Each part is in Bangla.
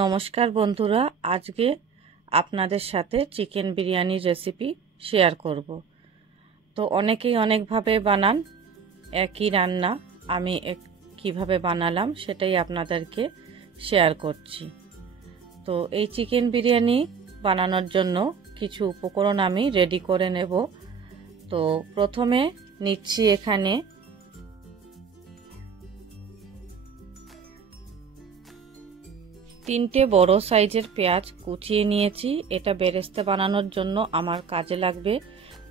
নমস্কার বন্ধুরা, আজকে আপনাদের সাথে চিকেন বিরিয়ানির রেসিপি শেয়ার করব। তো অনেকেই অনেকভাবে বানান একই রান্না, আমি কিভাবে বানালাম সেটাই আপনাদেরকে শেয়ার করছি। তো এই চিকেন বিরিয়ানি বানানোর জন্য কিছু উপকরণ আমি রেডি করে নেব। তো প্রথমে নিচ্ছি এখানে 3টে বড় সাইজের পেঁয়াজ কুচিয়ে নিয়েছি। এটা বেরেস্তা বানানোর জন্য আমার কাজে লাগবে।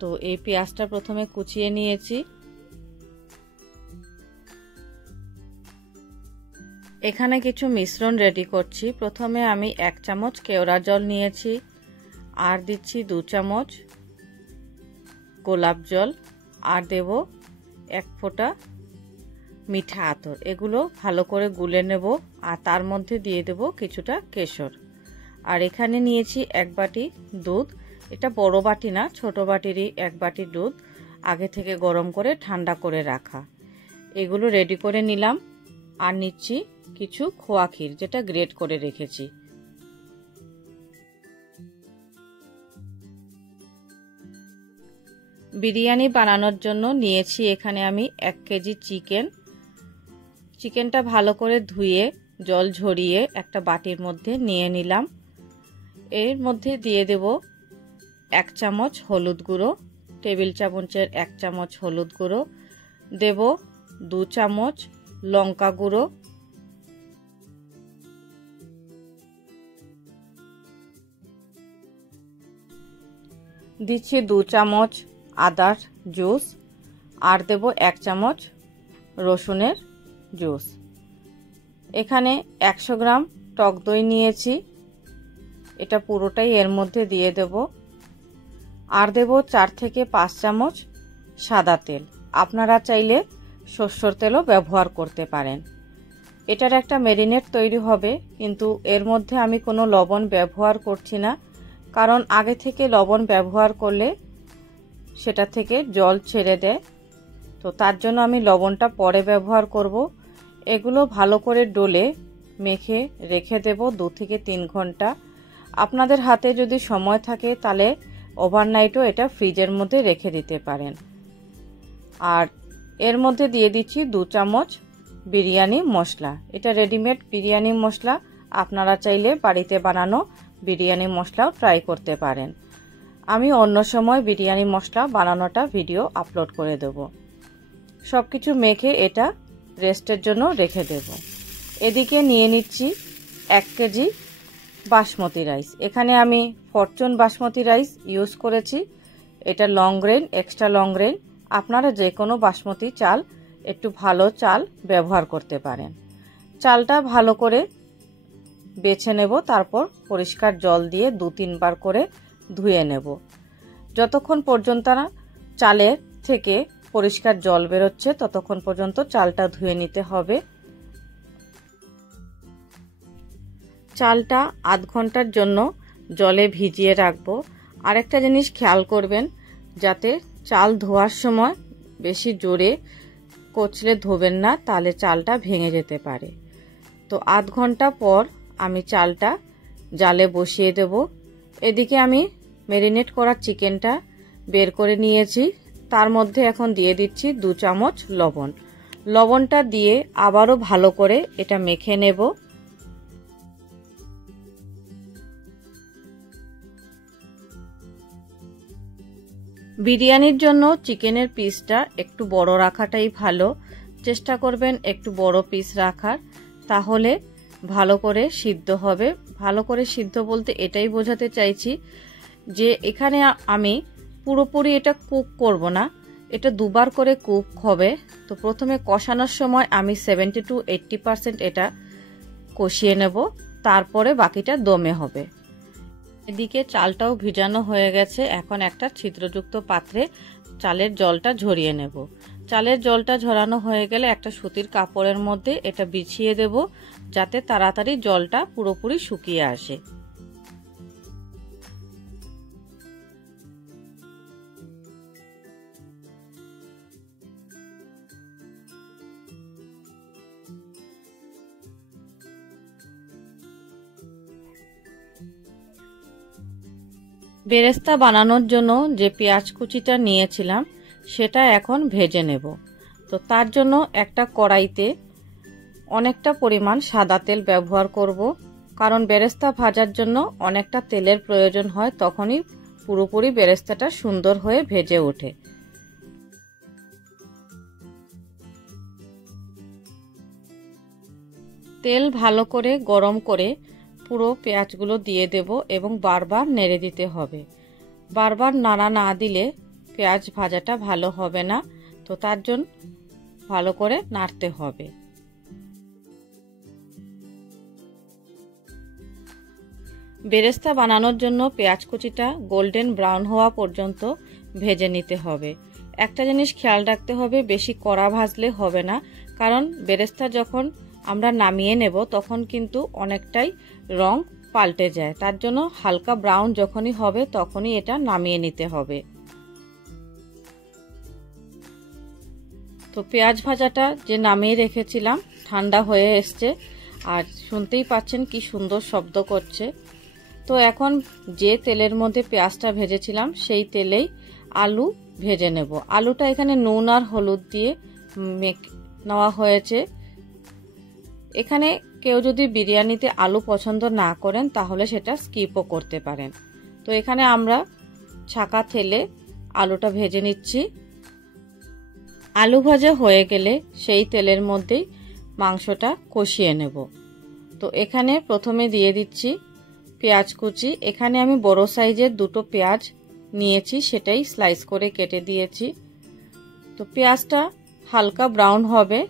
তো এই পেঁয়াজটা প্রথমে কুচিয়ে নিয়েছি। এখানে কিছু মিশ্রণ রেডি করছি। প্রথমে আমি 1 চামচ কেওড়া জল নিয়েছি, আর দিচ্ছি 2 চামচ গোলাপ জল, আর দেব 1 ফোঁটা মিঠা আতর। এগুলো ভালো করে গুলে নেব, আর তার মধ্যে দিয়ে দেব কিছুটা কেশর। আর এখানে নিয়েছি 1 বাটি দুধ। এটা বড় বাটি না, ছোট বাটিরই 1 বাটি দুধ, আগে থেকে গরম করে ঠান্ডা করে রাখা। এগুলো রেডি করে নিলাম। আর নিচ্ছি কিছু খোয়া ক্ষীর, যেটা গ্রেট করে রেখেছি। বিরিয়ানি বানানোর জন্য নিয়েছি এখানে আমি 1 কেজি চিকেনটা ভালো করে ধুয়ে জল ঝরিয়ে একটা বাটির মধ্যে নিয়ে নিলাম। এর মধ্যে দিয়ে দেব 1 চামচ হলুদ গুঁড়ো, টেবিল চামচের 1 চামচ হলুদ গুঁড়ো, দেব 2 চামচ লঙ্কা গুঁড়ো, দিচ্ছি 2 চামচ আদার জুস, আর দেব 1 চামচ রসুনের জুস। এখানে 100 গ্রাম টক দই নিয়েছি, এটা পুরোটাই এর মধ্যে দিয়ে দেব। আর দেব 4 থেকে 5 চামচ সাদা তেল। আপনারা চাইলে সরষের তেলও ব্যবহার করতে পারেন। এটার একটা ম্যারিনেট তৈরি হবে, কিন্তু এর মধ্যে আমি কোনো লবণ ব্যবহার করছি না, কারণ আগে থেকে লবণ ব্যবহার করলে সেটা থেকে জল ছেড়ে দেয়। তো তার জন্য আমি লবণটা পরে ব্যবহার করব। এগুলো ভালো করে ডলে মেখে রেখে দেব 2 থেকে 3 ঘন্টা। আপনাদের হাতে যদি সময় থাকে তাহলে ওভারনাইটও এটা ফ্রিজের মধ্যে রেখে দিতে পারেন। আর এর মধ্যে দিয়ে দিচ্ছি 2 চামচ বিরিয়ানি মশলা। এটা রেডিমেড বিরিয়ানি মশলা, আপনারা চাইলে বাড়িতে বানানো বিরিয়ানি মশলাও ট্রাই করতে পারেন। আমি অন্য সময় বিরিয়ানি মশলা বানানোটা ভিডিও আপলোড করে দেব। সব কিছু মেখে এটা রেস্টের জন্য রেখে দেব। এদিকে নিয়ে নিচ্ছি 1 কেজি বাসমতি রাইস। এখানে আমি ফরচুন বাসমতি রাইস ইউজ করেছি। এটা long grain, extra long grain. আপনারা যে কোনো বাসমতি চাল, একটু ভালো চাল ব্যবহার করতে পারেন। চালটা ভালো করে বেছে নেব, তারপর পরিষ্কার জল দিয়ে 2-3 বার করে ধুয়ে নেব। যতক্ষণ পর্যন্ত না চালের থেকে পরিষ্কার জল বেরোচ্ছে ততক্ষণ পর্যন্ত চালটা ধুয়ে নিতে হবে। চালটা আধ ঘন্টার জন্য জলে ভিজিয়ে রাখবো। আরেকটা জিনিস খেয়াল করবেন, যাতে চাল ধোয়ার সময় বেশি জোরে কচলে ধোবেন না, তাহলে চালটা ভেঙে যেতে পারে। তো আধ ঘন্টা পর আমি চালটা জালে বসিয়ে দেব। এদিকে আমি ম্যারিনেট করা চিকেনটা বের করে নিয়েছি। তার মধ্যে এখন দিয়ে দিচ্ছি 2 চামচ লবণ। লবণটা দিয়ে আবারও ভালো করে এটা মেখে নেব। বিরিয়ানির জন্য চিকেনের পিসটা একটু বড় রাখাটাই ভালো। চেষ্টা করবেন একটু বড় পিস রাখার, তাহলে ভালো করে সিদ্ধ হবে। ভালো করে সিদ্ধ বলতে এটাই বোঝাতে চাইছি যে এখানে আমি পুরোপুরি এটা কুক করব না, এটা 2 বার করে কুক হবে। তো প্রথমে কষানোর সময় আমি 70 to 80% এটা কষিয়ে নেব, তারপরে বাকিটা দমে হবে। এদিকে চালটাও ভিজানো হয়ে গেছে। এখন একটা ছিদ্রযুক্ত পাত্রে চালের জলটা ঝরিয়ে নেব। চালের জলটা ঝরানো হয়ে গেলে একটা সুতির কাপড়ের মধ্যে এটা বিছিয়ে দেব, যাতে তাড়াতাড়ি জলটা পুরোপুরি শুকিয়ে আসে। বেরেস্তা বানানোর জন্য যে পেঁয়াজ কুচিটা নিয়েছিলাম সেটা এখন ভেজে নেব। তো তার জন্য একটা কড়াইতে অনেকটা পরিমাণ সাদা তেল ব্যবহার করব, কারণ বেরেস্তা ভাজার জন্য অনেকটা তেলের প্রয়োজন হয়, তখনই পুরোপুরি বেরেস্তাটা সুন্দর হয়ে ভেজে ওঠে। তেল ভালো করে গরম করে পুরো পেঁয়াজগুলো দিয়ে দেব এবং বারবার নেড়ে দিতে হবে। বারবার নাড়া না দিলে পেঁয়াজ ভাজাটা ভালো হবে না, তো তার জন্য ভালো করে নাড়তে হবে। বেরেস্তা বানানোর জন্য পেঁয়াজ কুচিটা গোল্ডেন ব্রাউন হওয়া পর্যন্ত ভেজে নিতে হবে। একটা জিনিস খেয়াল রাখতে হবে, বেশি কড়া ভাজলে হবে না, কারণ বেরেস্তা যখন আমরা নামিয়ে নেব তখন কিন্তু অনেকটাই রং পাল্টে যায়। তার জন্য হালকা ব্রাউন যখনই হবে তখনই এটা নামিয়ে নিতে হবে। তো পেঁয়াজ ভাজাটা যে নামিয়ে রেখেছিলাম ঠান্ডা হয়ে এসছে, আর শুনতেই পাচ্ছেন কি সুন্দর শব্দ করছে। তো এখন যে তেলের মধ্যে পেঁয়াজটা ভেজেছিলাম সেই তেলেই আলু ভেজে নেব। আলুটা এখানে নুন আর হলুদ দিয়ে নেওয়া হয়েছে। এখানে কেউ যদি বিরিয়ানিতে আলু পছন্দ না করেন তাহলে সেটা স্কিপও করতে পারেন। তো এখানে আমরা ছাকা তেলে আলুটা ভেজে নিচ্ছি। আলু ভাজা হয়ে গেলে সেই তেলের মধ্যেই মাংসটা কষিয়ে নেব। তো এখানে প্রথমে দিয়ে দিচ্ছি পেঁয়াজ কুচি। এখানে আমি বড় সাইজের দুটো পেঁয়াজ নিয়েছি, সেটাই স্লাইস করে কেটে দিয়েছি। তো পেঁয়াজটা হালকা ব্রাউন হবে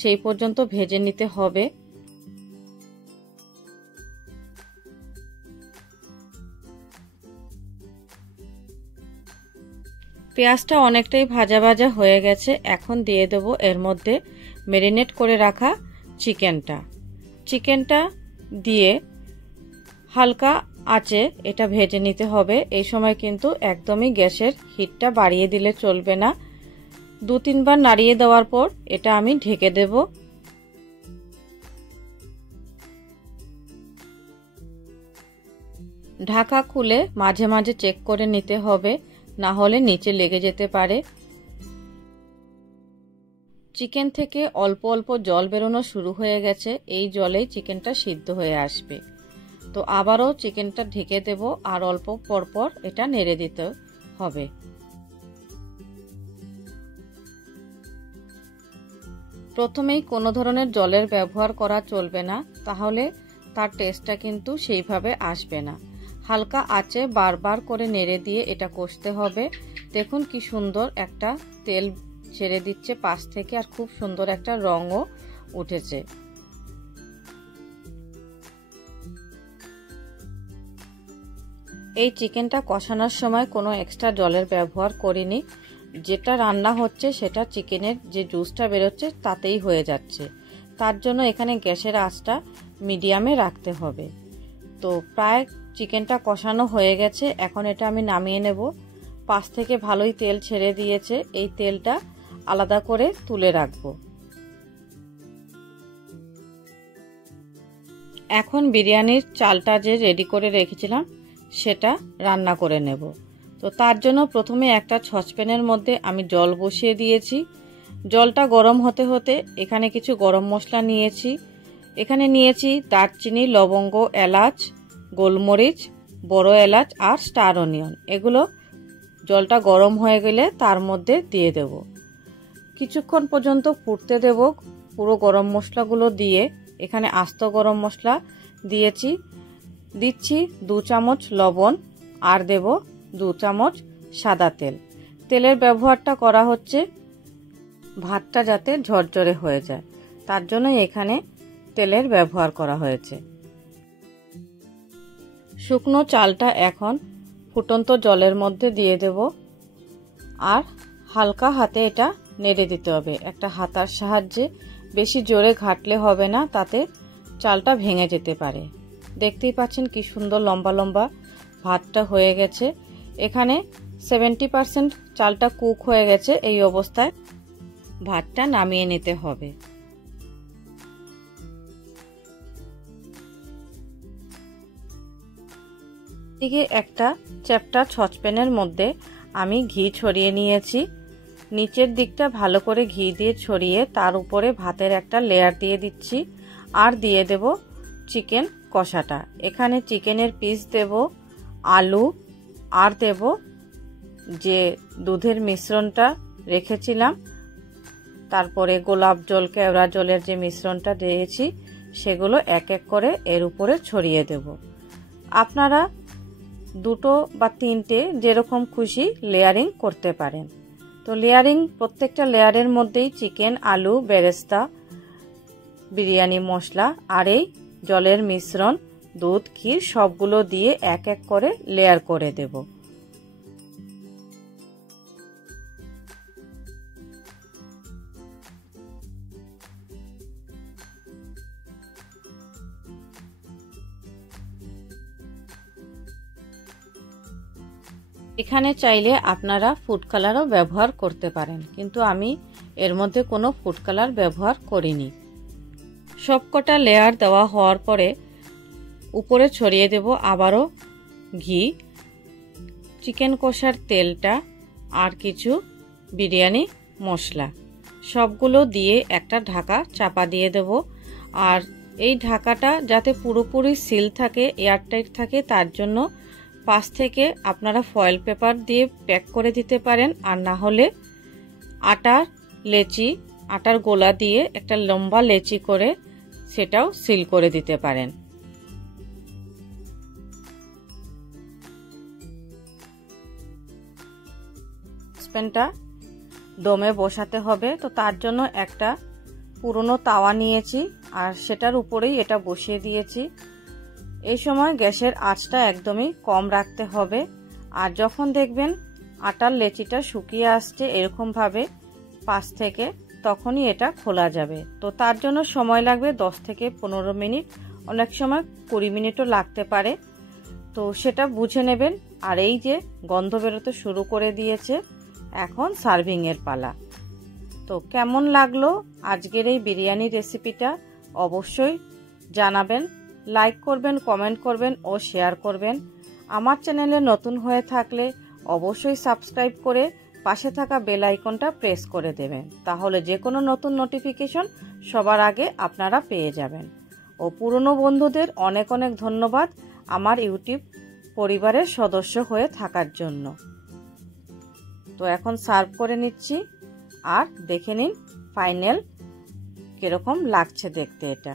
সেই পর্যন্ত ভেজে নিতে হবে। পেঁয়াজটা অনেকটাই ভাজা ভাজা হয়ে গেছে। এখন দিয়ে দেব এর মধ্যে ম্যারিনেট করে রাখা চিকেনটা দিয়ে হালকা আঁচে এটা ভেজে নিতে হবে। এই সময় কিন্তু একদমই গ্যাসের হিটটা বাড়িয়ে দিলে চলবে না। 2-3 বার নাড়িয়ে দেওয়ার পর এটা আমি ঢেকে দেব। ঢাকা খুলে মাঝে মাঝে চেক করে নিতে হবে, না হলে নিচে লেগে যেতে পারে। চিকেন থেকে অল্প অল্প জল বেরোনো শুরু হয়ে গেছে, এই জলেই চিকেনটা সিদ্ধ হয়ে আসবে। তো আবারও চিকেনটা ঢেকে দেব আর অল্প পরপর এটা নেড়ে দিতে হবে। প্রথমেই কোনো ধরনের জলের ব্যবহার করা চলবে না, তাহলে তার টেস্টটা কিন্তু সেইভাবে আসবে না। হালকা আঁচে বারবার করে নেড়ে দিয়ে এটা কষতে হবে। দেখুন কি সুন্দর একটা তেল ছেড়ে দিচ্ছে পাশ থেকে, আর খুব সুন্দর একটা রঙও উঠেছে। এই চিকেনটা কষানোর সময় কোনো এক্সট্রা জলের ব্যবহার করিনি। যেটা রান্না হচ্ছে সেটা চিকেনের যে জুসটা বেরোচ্ছে তাতেই হয়ে যাচ্ছে। তার জন্য এখানে গ্যাসের আঁচটা মিডিয়ামে রাখতে হবে। তো প্রায় চিকেনটা কষানো হয়ে গেছে, এখন এটা আমি নামিয়ে নেব। পাশ থেকে ভালোই তেল ছেড়ে দিয়েছে, এই তেলটা আলাদা করে তুলে রাখবো। এখন বিরিয়ানির চালটা যে রেডি করে রেখেছিলাম সেটা রান্না করে নেব। তো তার জন্য প্রথমে একটা সসপ্যানের মধ্যে আমি জল বসিয়ে দিয়েছি। জলটা গরম হতে হতে এখানে কিছু গরম মশলা নিয়েছি। এখানে নিয়েছি দারচিনি, লবঙ্গ, এলাচ, গোলমরিচ, বড় এলাচ আর স্টার অনিয়ন। এগুলো জলটা গরম হয়ে গেলে তার মধ্যে দিয়ে দেব। কিছুক্ষণ পর্যন্ত ফুটতে দেব পুরো গরম মশলাগুলো দিয়ে। এখানে আস্ত গরম মশলা দিচ্ছি 2 চামচ লবণ, আর দেব 2 চামচ সাদা তেল। তেলের ব্যবহারটা করা হচ্ছে ভাতটা যাতে ঝরঝরে হয়ে যায়, তার জন্য এখানে তেলের ব্যবহার করা হয়েছে। শুকনো চালটা এখন ফুটন্ত জলের মধ্যে দিয়ে দেব, আর হালকা হাতে এটা নেড়ে দিতে হবে একটা হাতার সাহায্যে। বেশি জোরে ঘাটলে হবে না, তাতে চালটা ভেঙে যেতে পারে। দেখতেই পাচ্ছেন কি সুন্দর লম্বা লম্বা ভাতটা হয়ে গেছে। এখানে 70% চালটা কুক হয়ে গেছে। এই অবস্থায় ভাতটা নামিয়ে নিতে হবে। দিকে একটা চ্যাপ্টা সসপ্যানের মধ্যে আমি ঘি ছড়িয়ে নিয়েছি। নিচের দিকটা ভালো করে ঘি দিয়ে ছড়িয়ে তার উপরে ভাতের একটা লেয়ার দিয়ে দিচ্ছি। আর দিয়ে দেব চিকেন কষাটা। এখানে চিকেনের পিস দেব, আলু, আর দেব যে দুধের মিশ্রণটা রেখেছিলাম, তারপরে গোলাপ জল, কেওড়া জলের যে মিশ্রণটা দিয়েছি সেগুলো এক এক করে এর উপরে ছড়িয়ে দেব। আপনারা দুটো বা তিনটে যেরকম খুশি লেয়ারিং করতে পারেন। তো লেয়ারিং প্রত্যেকটা লেয়ারের মধ্যেই চিকেন, আলু, বেরেস্তা, বিরিয়ানি মশলা আর এই জলের মিশ্রণ, দুধ, ক্ষীর সবগুলো দিয়ে এক এক করে লেয়ার করে দেব। এখানে চাইলে আপনারা ফুড কালারও ব্যবহার করতে পারেন, কিন্তু আমি এর মধ্যে কোনো ফুড কালার ব্যবহার করিনি। সবকটা লেয়ার দেওয়া হওয়ার পরে উপরে ছড়িয়ে দেব আবারও ঘি, চিকেন কষার তেলটা আর কিছু বিরিয়ানি মশলা, সবগুলো দিয়ে একটা ঢাকা চাপা দিয়ে দেব। আর এই ঢাকাটা যাতে পুরোপুরি সিল থাকে, এয়ারটাইট থাকে, তার জন্য পাশ থেকে আপনারা ফয়েল পেপার দিয়ে প্যাক করে দিতে পারেন। আর না হলে আটার গোলা দিয়ে একটা লম্বা লেচি করে সেটাও সিল করে দিতে পারেন। স্প্যানটা দমে বসাতে হবে, তো তার জন্য একটা পুরনো তাওয়া নিয়েছি আর সেটার উপরেই এটা বসিয়ে দিয়েছি। এই সময় গ্যাসের আঁচটা একদমই কম রাখতে হবে। আর যখন দেখবেন আটার লেচিটা শুকিয়ে আসছে এরকমভাবে পাশ থেকে, তখনই এটা খোলা যাবে। তো তার জন্য সময় লাগবে 10 থেকে 15 মিনিট, অনেক সময় 20 মিনিটও লাগতে পারে। তো সেটা বুঝে নেবেন। আর এই যে গন্ধ বেরোতে শুরু করে দিয়েছে, এখন সার্ভিং এর পালা। তো কেমন লাগলো আজকের এই বিরিয়ানি রেসিপিটা অবশ্যই জানাবেন, লাইক করবেন, কমেন্ট করবেন ও শেয়ার করবেন। আমার চ্যানেলে নতুন হয়ে থাকলে অবশ্যই সাবস্ক্রাইব করে পাশে থাকা বেল আইকনটা প্রেস করে দেবেন, তাহলে যে কোনো নতুন নোটিফিকেশন সবার আগে আপনারা পেয়ে যাবেন। ও পুরনো বন্ধুদের অনেক অনেক ধন্যবাদ আমার ইউটিউব পরিবারের সদস্য হয়ে থাকার জন্য। তো এখন সার্ভ করে নিচ্ছি আর দেখে নিন ফাইনাল কিরকম লাগছে দেখতে এটা।